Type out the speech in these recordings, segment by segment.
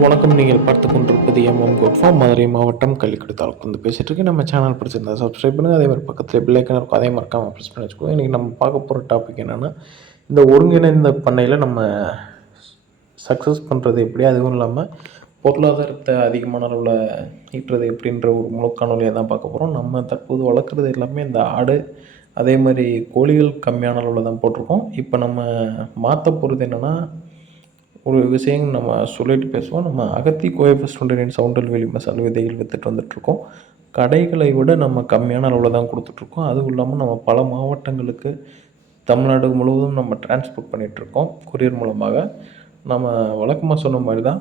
வணக்கம். நீங்கள் பார்த்து கொண்டிருப்பது எம்எம் கோட்ஃபார்ம் மதுரை மாவட்டம் கள்ளிக்குடி தாலுக்கு வந்து பேசிகிட்டு இருக்கு நம்ம சேனல் பிடிச்சிருந்தா சப்ஸ்கிரைப் பண்ணுங்கள் அதே மாதிரி பக்கத்தில் பிள்ளைக்கான இருக்கும். அதே மறக்காமல் ப்ரெஸ் பண்ணி வச்சுக்கோங்க. இன்றைக்கி நம்ம பார்க்க போகிற டாபிக் என்னென்னா இந்த ஒருங்கிணைந்த பண்ணையில் நம்ம சக்ஸஸ் பண்ணுறது எப்படி? அதுவும் இல்லாமல் பொருளாதாரத்தை அதிகமான அளவில் ஈட்டுறது எப்படின்ற ஒரு முழக்காணொலியை தான் பார்க்க போகிறோம் நம்ம தற்போது வளர்க்குறது எல்லாமே இந்த ஆடு அதே மாதிரி கோழிகள் கம்மியான அளவில் தான் போட்டிருக்கோம். இப்போ நம்ம மாற்ற போகிறது என்னென்னா ஒரு விஷயம் நம்ம சொல்லிட்டு பேசுவோம். நம்ம அகத்தி கோயப்ப டுவெண்ட்டி சவுண்டல் வெளி மசால் விதைகள் விற்றுட்டு வந்துட்ருக்கோம் கடைகளை விட நம்ம கம்மியான அளவில் தான் கொடுத்துட்ருக்கோம் அதுவும் இல்லாமல் நம்ம பல மாவட்டங்களுக்கு தமிழ்நாடு முழுவதும் நம்ம டிரான்ஸ்போர்ட் பண்ணிகிட்ருக்கோம் கொரியர் மூலமாக. நம்ம வழக்கமாக சொன்ன மாதிரி தான்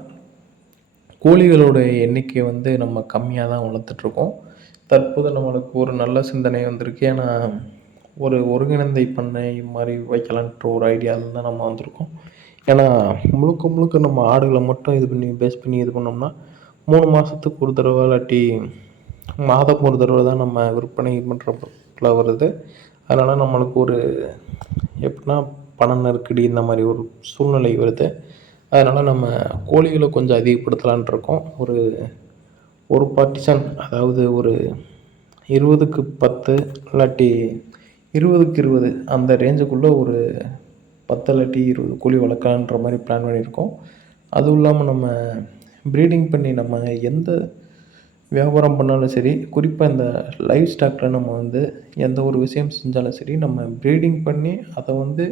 கோழிகளோட எண்ணிக்கை வந்து நம்ம கம்மியாக தான் வளர்த்துட்ருக்கோம் தற்போது நம்மளுக்கு ஒரு நல்ல சிந்தனை வந்திருக்கு. ஏன்னா ஒரு ஒருங்கிணைந்த பண்ணை மாதிரி வைக்கலான்ட்டு ஒரு ஐடியாவில் தான் நம்ம வந்திருக்கோம். ஏன்னா முழுக்க முழுக்க நம்ம ஆடுகளை மட்டும் இது பண்ணி பேஸ் பண்ணி இது பண்ணோம்னா மூணு மாதத்துக்கு ஒரு தடவை இல்லாட்டி மாதம் ஒரு தடவை தான் நம்ம விற்பனை பண்ணுறதுல வருது. அதனால் நம்மளுக்கு ஒரு எப்படின்னா பண நெருக்கடி இந்த மாதிரி ஒரு சூழ்நிலை வருது. அதனால் நம்ம கோழிகளை கொஞ்சம் அதிகப்படுத்தலான் இருக்கோம். ஒரு ஒரு பார்ட்டிஷன் அதாவது ஒரு இருபதுக்கு பத்து இல்லாட்டி இருபதுக்கு இருபது அந்த ரேஞ்சுக்குள்ளே ஒரு பத்து இல்லாட்டி இருபது கோழி வளர்க்கலான்ற மாதிரி பிளான் பண்ணியிருக்கோம். அதுவும் இல்லாமல் நம்ம ப்ரீடிங் பண்ணி நம்ம எந்த வியாபாரம் பண்ணாலும் சரி குறிப்பாக இந்த லைஃப் ஸ்டாக்கில் நம்ம வந்து எந்த ஒரு விஷயம் செஞ்சாலும் சரி நம்ம ப்ரீடிங் பண்ணி அதை வந்து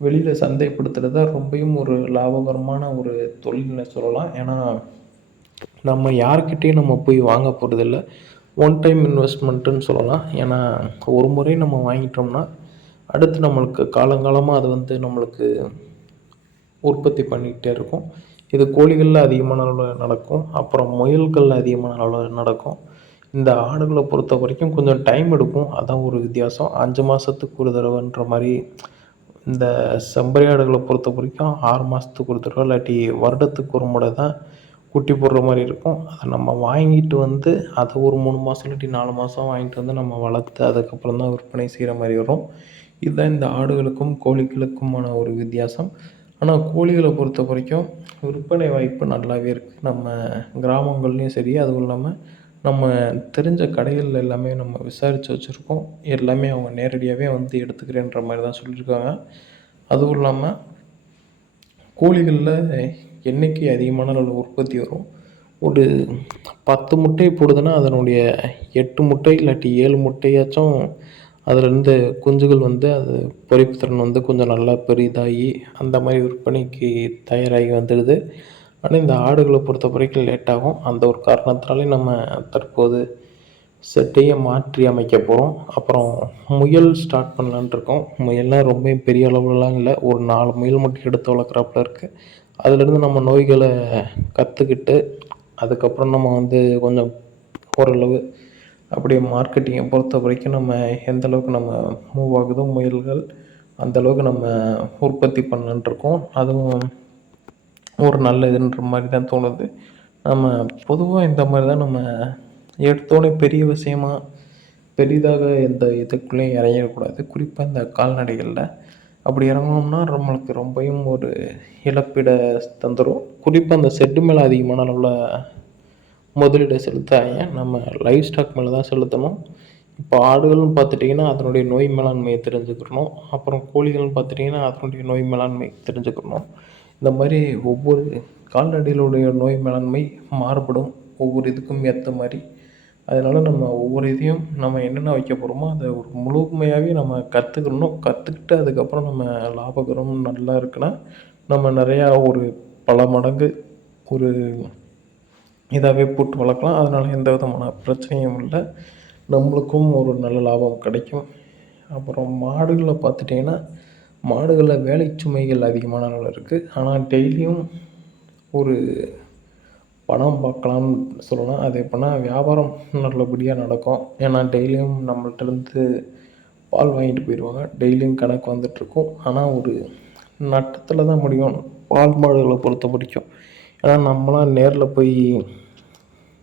வெளியில் சந்தைப்படுத்துகிறது தான் ரொம்பவும் ஒரு லாபகரமான ஒரு தொழில்னு சொல்லலாம். ஏன்னா நம்ம யார்கிட்டேயும் நம்ம போய் வாங்க போகிறதில்ல ஒன் டைம் இன்வெஸ்ட்மெண்ட்டுன்னு சொல்லலாம். ஏன்னா ஒரு முறை நம்ம வாங்கிட்டோம்னா அடுத்து நம்மளுக்கு காலங்காலமாக அது வந்து நம்மளுக்கு உற்பத்தி பண்ணிக்கிட்டே இருக்கும். இது கோழிகளில் அதிகமான அளவில் நடக்கும். அப்புறம் முயல்கள் அதிகமான அளவில் நடக்கும். இந்த ஆடுகளை பொறுத்த வரைக்கும் கொஞ்சம் டைம் எடுக்கும். அதான் ஒரு வித்தியாசம். அஞ்சு மாதத்துக்கு ஒரு தடவைன்ற மாதிரி இந்த செம்பரி ஆடுகளை பொறுத்த வரைக்கும் ஆறு மாதத்துக்கு ஒரு தடவை இல்லாட்டி வருடத்துக்கு ஒரு முறை தான் குட்டி போடுற மாதிரி இருக்கும். அதை நம்ம வாங்கிட்டு வந்து அதை ஒரு மூணு மாதம் இல்லாட்டி நாலு மாதம் வாங்கிட்டு வந்து நம்ம வளர்த்து அதுக்கப்புறம் தான் விற்பனை செய்கிற மாதிரி வரும். இதுதான் இந்த ஆடுகளுக்கும் கோழிகளுக்குமான ஒரு வித்தியாசம். ஆனால் கோழிகளை பொறுத்த வரைக்கும் விற்பனை வாய்ப்பு நல்லாவே இருக்குது நம்ம கிராமங்கள்லேயும் சரி அதுவும் இல்லாமல் நம்ம தெரிஞ்ச கடைகள் எல்லாமே நம்ம விசாரித்து வச்சுருக்கோம். எல்லாமே அவங்க நேரடியாகவே வந்து எடுத்துக்கிறேன்ற மாதிரி தான் சொல்லியிருக்காங்க. அதுவும் இல்லாமல் கோழிகளில் எண்ணிக்கை அதிகமான அளவில் உற்பத்தி வரும். ஒரு பத்து முட்டை போடுதுன்னா அதனுடைய எட்டு முட்டை இல்லாட்டி ஏழு முட்டையாச்சும் அதுலேருந்து குஞ்சுகள் வந்து அது பொரிப்பு திறன் வந்து கொஞ்சம் நல்லா பெரிதாகி அந்த மாதிரி விற்பனைக்கு தயாராகி வந்துடுது. ஆனால் இந்த ஆடுகளை பொறுத்த வரைக்கும் லேட்டாகும் அந்த ஒரு காரணத்தினாலே நம்ம தற்போது செட்டையை மாற்றி அமைக்க போகிறோம் அப்புறம் முயல் ஸ்டார்ட் பண்ணலான் இருக்கோம். முயல்லாம் ரொம்ப பெரிய அளவுலலாம் இல்லை. ஒரு நாலு முயல் மட்டும் எடுத்து வளர்க்குறாப்புல இருக்குது அதுலேருந்து நம்ம நோய்களை கற்றுக்கிட்டு அதுக்கப்புறம் நம்ம வந்து கொஞ்சம் ஓரளவு அப்படியே மார்க்கெட்டிங்கை பொறுத்த வரைக்கும் நம்ம எந்த அளவுக்கு நம்ம மூவ் ஆகுதோ முயல்கள் அந்தளவுக்கு நம்ம உற்பத்தி பண்ணலான்ருக்கோம் அதுவும் ஒரு நல்ல இதுன்ற மாதிரி தான் தோணுது. நம்ம பொதுவாக இந்த மாதிரி தான் நம்ம எடுத்தோடனே பெரிய விஷயமா பெரிதாக எந்த இதுக்குள்ளேயும் இறங்கிடக்கூடாது. குறிப்பாக இந்த கால்நடைகளில் அப்படி இறங்கினோம்னா நம்மளுக்கு ரொம்பவும் ஒரு இழப்பீடை தந்துடும் குறிப்பாக அந்த செட்டு மேலே அதிகமான அளவில் முதலீடை செலுத்தாங்க நம்ம லைஃப் ஸ்டாக் மேலே தான் செலுத்தணும். இப்போ ஆடுகள்னு பார்த்துட்டிங்கன்னா அதனுடைய நோய் மேலாண்மையை தெரிஞ்சுக்கணும். அப்புறம் கோழிகள்னு பார்த்துட்டிங்கன்னா அதனுடைய நோய் மேலாண்மை தெரிஞ்சுக்கணும். இந்த மாதிரி ஒவ்வொரு கால்நடைகளுடைய நோய் மேலாண்மை மாறுபடும். ஒவ்வொரு இதுக்கும் ஏற்ற மாதிரி. அதனால் நம்ம ஒவ்வொரு இதையும் நம்ம என்னென்ன வைக்க போகிறோமோ அதை ஒரு முழுமையாகவே நம்ம கற்றுக்கணும் கற்றுக்கிட்டு அதுக்கப்புறம் நம்ம லாபகரம் நல்லா இருக்குன்னா நம்ம நிறையா ஒரு பல மடங்கு ஒரு இதாகவே போட்டு வளர்க்கலாம். அதனால் எந்த விதமான பிரச்சனையும் இல்லை. நம்மளுக்கும் ஒரு நல்ல லாபம் கிடைக்கும். அப்புறம் மாடுகளை பார்த்துட்டிங்கன்னா மாடுகளில் வேலை சுமைகள் அதிகமான அளவில் இருக்குது ஆனால் டெய்லியும் ஒரு பணம் பார்க்கலாம்னு சொல்லலாம் அது எப்படின்னா வியாபாரம் நல்லபடியாக நடக்கும். ஏன்னா டெய்லியும் நம்மள்ட்டேருந்து பால் வாங்கிட்டு போயிடுவாங்க. டெய்லியும் கணக்கு வந்துட்டுருக்கும் ஆனால் ஒரு நட்டத்தில் தான் முடியும். பால் மாடுகளை பொறுத்த வரைக்கும். ஏன்னா நம்மளாம் நேரில் போய்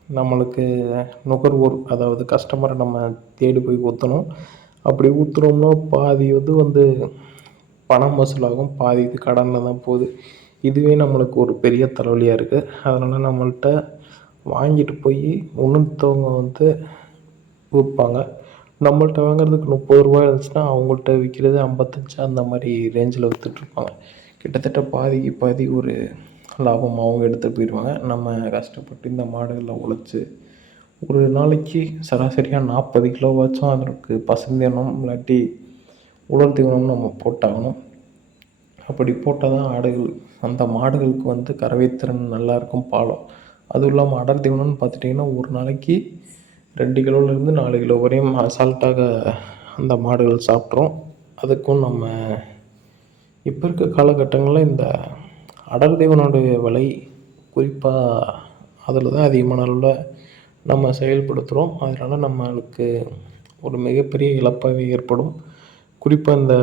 நம்மளுக்கு நுகர்வோர் அதாவது கஸ்டமரை நம்ம தேடி போய் ஊற்றணும் அப்படி ஊற்றுனோம்னா பாதி இது வந்து பணம் வசூலாகும் பாதி இது கடனில் தான் போகுது. இதுவே நம்மளுக்கு ஒரு பெரிய தலைவலியாக இருக்குது அதனால் நம்மள்கிட்ட வாங்கிட்டு போய் இன்னொருத்தவங்க வந்து விற்பாங்க நம்மள்கிட்ட வாங்குறதுக்கு முப்பது ரூபா இருந்துச்சுன்னா அவங்கள்ட்ட விற்கிறது ஐம்பத்தஞ்சு அந்த மாதிரி ரேஞ்சில் விற்றுட்ருப்பாங்க கிட்டத்தட்ட பாதிக்கு பாதி ஒரு லாபம் அவங்க எடுத்துகிட்டு போயிடுவாங்க நம்ம கஷ்டப்பட்டு இந்த மாடுகளில் உழைச்சி ஒரு நாளைக்கு சராசரியாக நாற்பது கிலோவாச்சும் அதற்கு பசுந்தீவனம் இல்லாட்டி உலர் தீவனம் நம்ம போட்டாகணும். அப்படி போட்டால் தான் ஆடுகள் அந்த மாடுகளுக்கு வந்து கறவைத்திறன் நல்லாயிருக்கும் பாலம். அதுவும் இல்லாமல் அடர் தீவனம்னு பார்த்துட்டிங்கன்னா ஒரு நாளைக்கு ரெண்டு கிலோலேருந்து நாலு கிலோ வரையும் அசால்ட்டாக அந்த மாடுகள் சாப்பிட்றோம் அதுக்கும் நம்ம இப்போ இருக்க காலகட்டங்களில் இந்த அடர் தீவனோடைய விலை குறிப்பாக அதில் தான் அதிகமான அளவில் நம்ம செயல்படுத்துகிறோம் அதனால் நம்மளுக்கு ஒரு மிகப்பெரிய இழப்பாகவே ஏற்படும். குறிப்பாக இந்த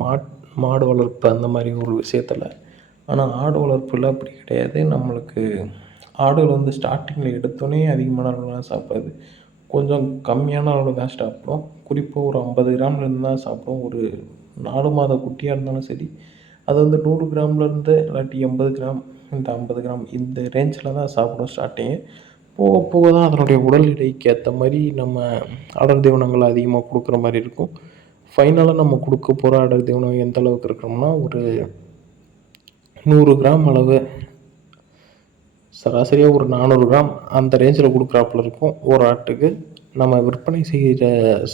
மாட் மாடு வளர்ப்பு அந்த மாதிரி ஒரு விஷயத்தில். ஆனால் ஆடு வளர்ப்பில் அப்படி கிடையாது. நம்மளுக்கு ஆடுகள் வந்து ஸ்டார்டிங்கில் எடுத்தோடனே அதிகமான அளவுலாம் சாப்பிடாது. கொஞ்சம் கம்மியான அளவில் தான் சாப்பிடும் குறிப்பாக ஒரு ஐம்பது கிராம்லேருந்து தான் சாப்பிடும் ஒரு நாலு மாத குட்டியாக இருந்தாலும் சரி அது வந்து நூறு கிராம்லேருந்து இல்லாட்டி எண்பது கிராம் இந்த ஐம்பது கிராம் இந்த ரேஞ்சில் தான் சாப்பிடும் ஸ்டார்டிங்கு போக போக தான் அதனுடைய உடல் எடைக்கு ஏற்ற மாதிரி நம்ம அடர் தீவனங்கள் அதிகமாக கொடுக்குற மாதிரி இருக்கும். ஃபைனலாக நம்ம கொடுக்க போகிற அடர் தீவனம் எந்த அளவுக்கு இருக்கிறோம்னா ஒரு நூறு கிராம் அளவு சராசரியாக ஒரு நானூறு கிராம் அந்த ரேஞ்சில் கொடுக்குறாப்புல இருக்கும். ஒரு ஆட்டுக்கு நம்ம விற்பனை செய்கிற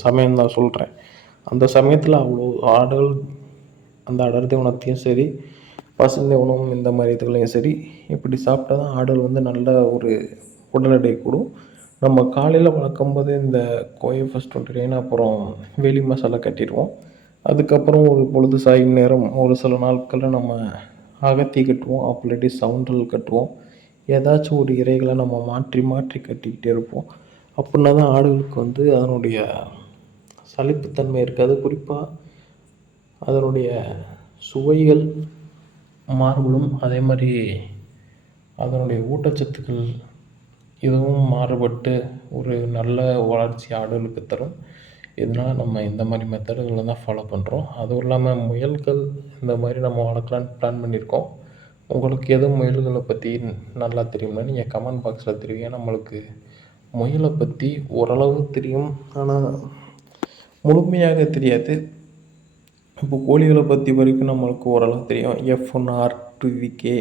சமயம் தான் சொல்கிறேன் அந்த சமயத்தில் அவ்வளோ ஆடுகள் அந்த அடர் தீவனத்தையும் சரி பசுந்தீவனம் இந்த மாதிரி இதுகளையும் சரி இப்படி சாப்பிட்டா தான் ஆடுகள் வந்து நல்ல ஒரு உடல் எடை கூடும். நம்ம காலையில் வளர்க்கும் போது இந்த கோயை ஃபஸ்ட் டுவெண்ட்டி அப்புறம் வெளி மசாலா கட்டிடுவோம். அதுக்கப்புறம் ஒரு பொழுது சாயும் நேரம் ஒரு சில நாட்களில் நம்ம அகத்தி கட்டுவோம் அப்படி சவுண்டல் கட்டுவோம். ஏதாச்சும் ஒரு இறைகளை நம்ம மாற்றி மாற்றி கட்டிக்கிட்டே இருப்போம். அப்படின்னா தான் ஆடுகளுக்கு வந்து அதனுடைய சலிப்புத்தன்மை இருக்காது. குறிப்பாக அதனுடைய சுவைகள் மாறுபடும். அதே மாதிரி அதனுடைய ஊட்டச்சத்துக்கள் இதுவும் மாறுபட்டு ஒரு நல்ல வளர்ச்சி ஆடுகளுக்கு தரும். இதனால் நம்ம இந்த மாதிரி மெத்தடுகளை தான் ஃபாலோ பண்ணுறோம் அதுவும் இல்லாமல் முயல்கள் இந்த மாதிரி நம்ம வளர்க்கலான்னு பிளான் பண்ணியிருக்கோம். உங்களுக்கு எதுவும் முயல்களை பற்றி நல்லா தெரியும்னா நீங்கள் கமெண்ட் பாக்ஸில் தெரியும். நம்மளுக்கு முயலை பற்றி ஓரளவு தெரியும். ஆனால் முழுமையாக தெரியாது. இப்போ கோழிகளை பற்றி வரைக்கும் நம்மளுக்கு ஓரளவு தெரியும். F one R two VK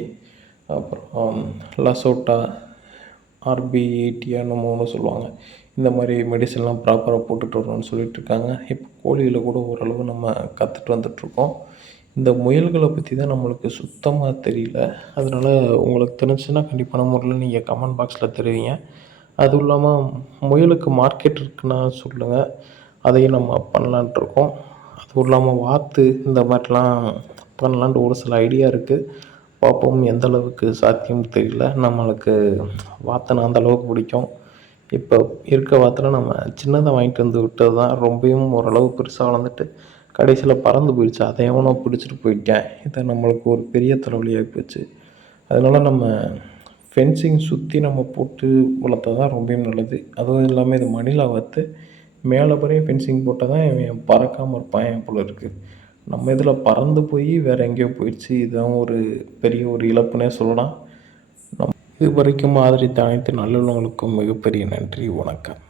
அப்புறம் லசோட்டா ஆர்பி எயிட்டியா நம்ம ஒன்று சொல்லுவாங்க. இந்த மாதிரி மெடிசன்லாம் ப்ராப்பராக போட்டுட்டு வரணும்னு சொல்லிட்டு இருக்காங்க. இப்போ கோழிகளை கூட ஓரளவு நம்ம கற்றுட்டு வந்துட்டுருக்கோம் இந்த முயல்களை பற்றி தான் நம்மளுக்கு சுத்தமாக தெரியல. அதனால் உங்களுக்கு தெரிஞ்சுன்னா கண்டிப்பான முறையில் நீங்கள் கமெண்ட் பாக்ஸில் தெரிவிங்க. அதுவும் இல்லாமல் முயலுக்கு மார்க்கெட் இருக்குன்னா சொல்லுங்கள் அதையும் நம்ம பண்ணலான்ட்ருக்கோம் அதுவும் இல்லாமல் வாத்து இந்த மாதிரிலாம் பண்ணலான்ட்டு ஒரு சில ஐடியா இருக்குது பார்ப்போம் எந்த அளவுக்கு சாத்தியம் தெரியல. நம்மளுக்கு வாத்தனை அந்த அளவுக்கு பிடிக்கும். இப்போ இருக்க வாத்தில் நம்ம சின்னதாக வாங்கிட்டு வந்து விட்டது தான் ரொம்பவும் ஓரளவு பெருசாக வளர்ந்துட்டு கடைசியில் பறந்து போயிடுச்சு அதை எவனோ பிடிச்சிட்டு போயிட்டேன். இது நம்மளுக்கு ஒரு பெரிய தலைவலியாகி போச்சு. அதனால் நம்ம ஃபென்சிங் சுற்றி நம்ம போட்டு வளர்த்தா தான் ரொம்பவும் நல்லது. அதுவும் இல்லாமல் இது மணிலா வாத்து மேலே வரையும் ஃபென்சிங் போட்டால் தான் இவன் பறக்காமல் இருப்பான் என் போல இருக்குது நம்ம இதில் பறந்து போய் வேறு எங்கேயோ போயிடுச்சு. இதுதான் ஒரு பெரிய ஒரு இழப்புனே சொல்லலாம். நம் இது வரைக்கும் ஆதரித்த அனைத்து நல்லுள்ளவங்களுக்கும் மிகப்பெரிய நன்றி வணக்கம்.